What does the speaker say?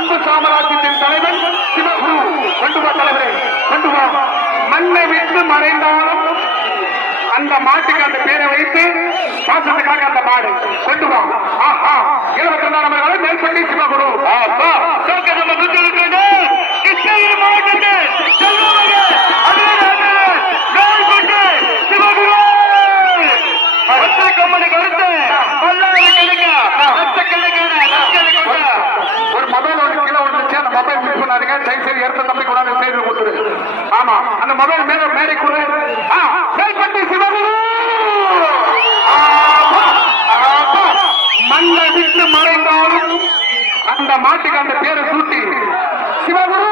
அன்பு சாம்ராஜ்யத்தின் தலைவன் சிவகுரு. கொண்டு வா தலைவரே, கொண்டு வா. மண்ணை விட்டு மறைந்தாலும் அந்த மாட்டுக்கு அந்த பேரை வைத்து பாசத்துக்காக அந்த மாடு கொண்டு வா. இளவரசர் மேற்பட்டி சிவகுரு கிருஷ்ணகிரி மாவட்டத்தில் சிவகுரு கம்பெனி கருத்து ஒரு மொபைல் ஒன்று கீழே வந்துச்சு. அந்த மொபைல் மிஸ் பண்ணாதீங்க. தயவுசெய்து எடுத்த தம்பி கூட செய்து கொடுத்துரு. ஆமா, அந்த மொபைல் மேடை கூட மேற்பட்டி சிவகுரு மண்ணை விட்டு மறைந்தாலும் அந்த மாட்டுக்கு அந்த பேரை சூட்டி சிவகுரு